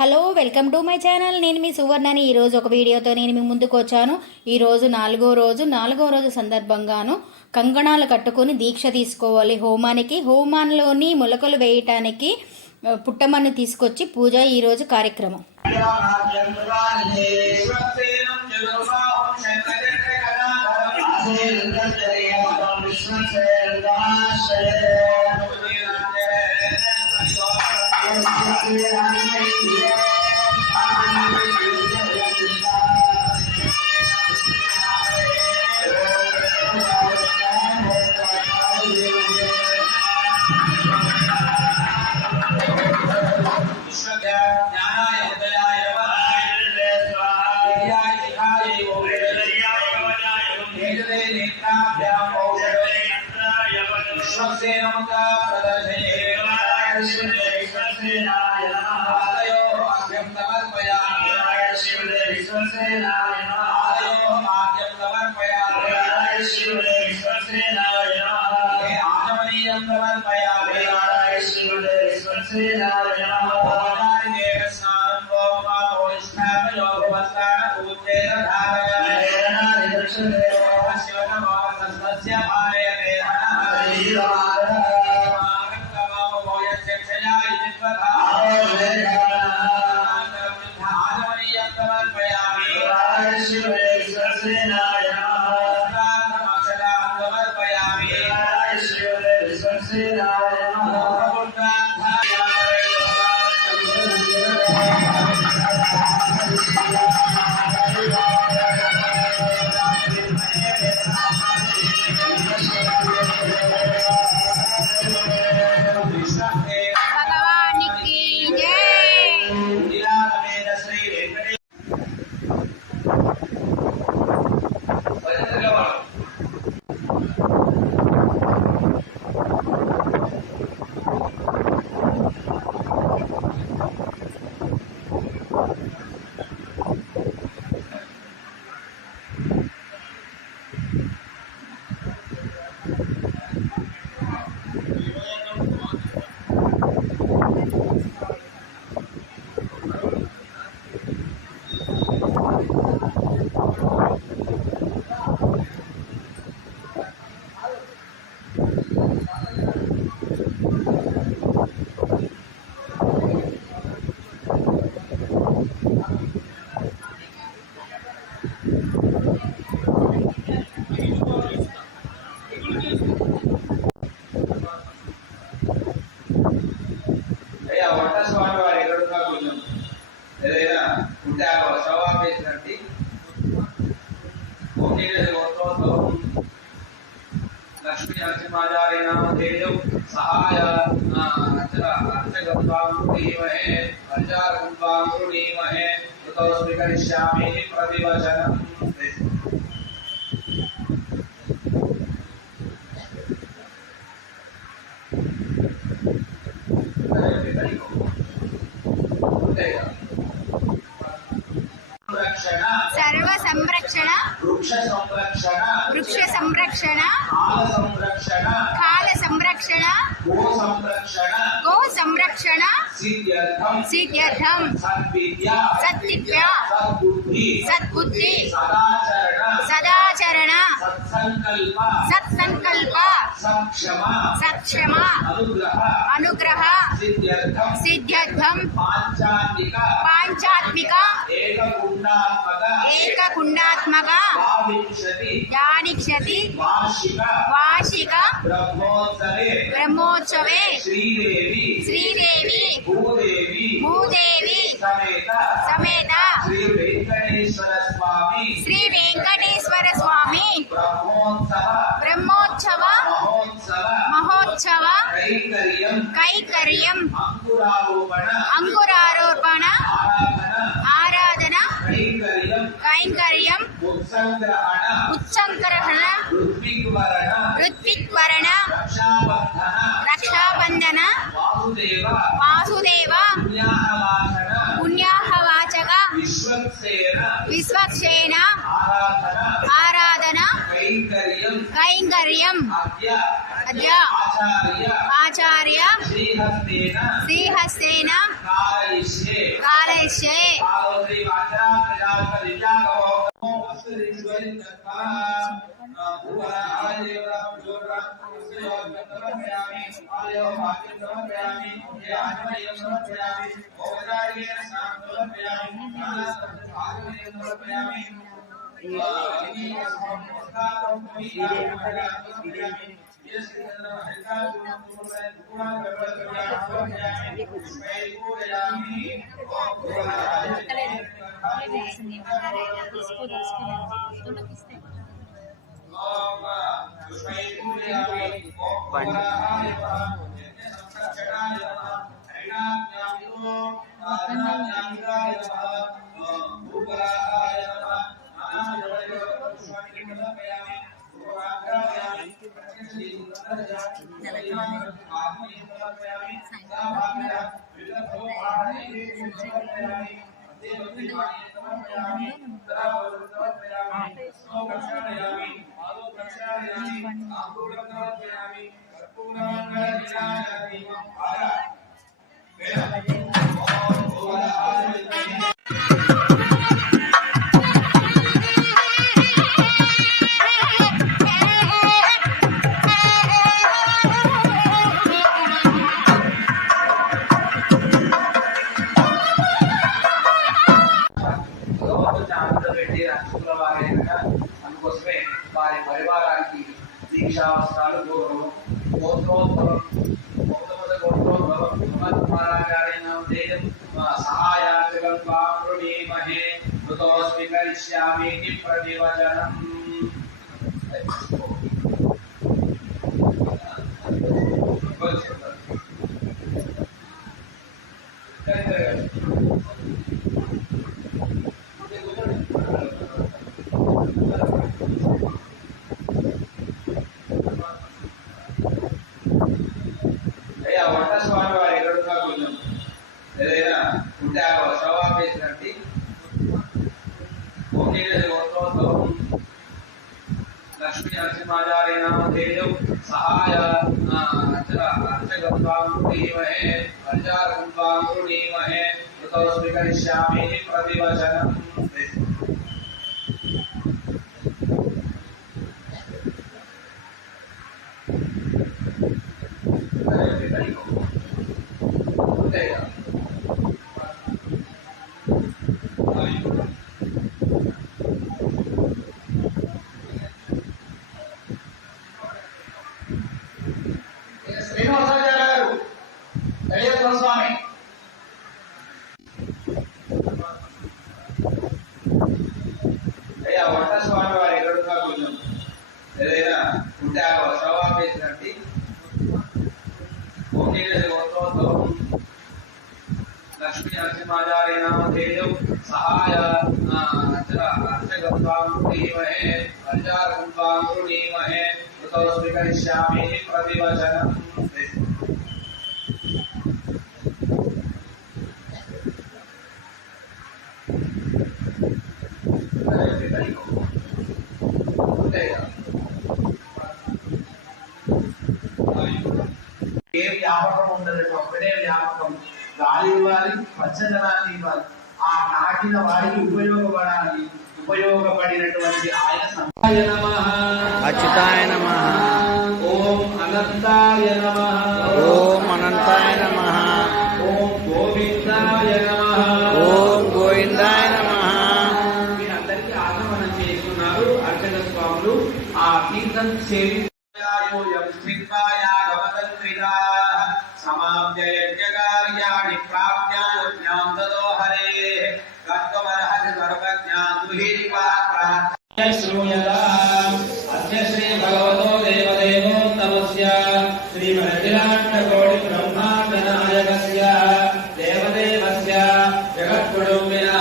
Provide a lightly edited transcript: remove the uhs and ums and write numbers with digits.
Hello welcome to my channel. నేను మీ సువర్ణని. ఈరోజు ఒక వీడియోతో నేను మీ ముందుకు వచ్చాను. ఈరోజు నాలుగో రోజు సందర్భంగాను కంకణాలు కట్టుకొని దీక్ష తీసుకోవాలి హోమానికి. హోమాన్లోని మొలకలు వేయటానికి పుట్టమన్ను తీసుకొచ్చి పూజ ఈరోజు కార్యక్రమం. लक्ष्मी नरसिंहाचार्य नाम देव सहाय अर्चगंधामहे अर्चारगंधामहे ततो स्वीकरिष्यामि प्रतिवचनम् सर्व संरक्षण वृक्ष संरक्षण काल संरक्षण गो संरक्षण सिद्ध्यर्थम सद्विद्या सद्बुद्धि सदाचरण सत्संकल्प सक्षमा अनुग्रह सिद्ध्यर्थम पांचात्मिक एककुंडात्मक यानिक्षति वार्षिक ब्रह्मोत्सवे श्रीदेवी भूदेवी समेत श्री वेंकटेश्वर स्वामी ब्रह्मोत्सव महोत्सव कैकर्यम अंकुरारोपण आराधन कैंकर्यम उत्संग्रहण ऋत्विक्वरण रक्षाबंधन वासुदेव पुण्याहवाचक विश्वक्सेन आराधन कैंकर्यम अद्य आचार्य श्रीहस्तेन कारयिष्ये అందుకోసమే వారి పరివారానికి దీక్షావస్త్రాలు గోత్రోద్భవం సహాయామహే మృతోస్మి కరిష్యామి ప్రతివచనం. వంట స్వామి వారు ఎక్కడున్నా కొంచెం ఏదైనా ఉంటే ఆ శవం వేసినట్టు లక్ష్మీ నరసింహాచార్య నామధేయం సహాయ అర్చగత్వామహే అర్చారకుంత్వామహే మృతో స్వీకరిష్యామి ప్రతివచనం. శ్రీనివాసాచార్య గారు దళిత స్వామి అయ్యా వంట స్వామి వారు ఎక్కడున్నా కొంచెం ఏదైనా ఉంటే ఆ శవం వేసినట్టు లక్ష్మీ నరసింహాచార్య నామధేయం సహాయ అర్చగత్వామహే అర్చారకుంత్వామహే మృతో స్వీకరిష్యామి ప్రతివచనం. ఏ వ్యాపకం ఉండదు, ఒకటే వ్యాపకం. గాలి ఇవ్వాలి, పచ్చదనాన్ని ఇవ్వాలి, ఆ నాటిన వారికి ఉపయోగపడాలి. ఉపయోగపడినటువంటి ఆయన సంతాయ నమః, అచ్యుతాయ నమః, ఓం అనంతాయ నమః, ఓం అనంతాయ నమః, ఓం గోవిందాయ నమః, ఓం గోవిందాయ నమః. వీరందరికీ ఆగమనం చేస్తున్నారు అర్చక స్వాములు. ఆ తీర్థం సేవి సమాప్యయజ్ఞకార్యాణి ప్రాప్యాజ్ఞాం తదో హరేః కర్తమర్హసి సర్వజ్ఞాం దుహిరివా ప్రార్థన శ్రూయతాం. అద్య శ్రీ భగవతో దేవదేవోత్తమస్య శ్రీమదఖిలాండకోటి బ్రహ్మాండ నాయకస్య దేవదేవస్య జగత్కుటుంబినః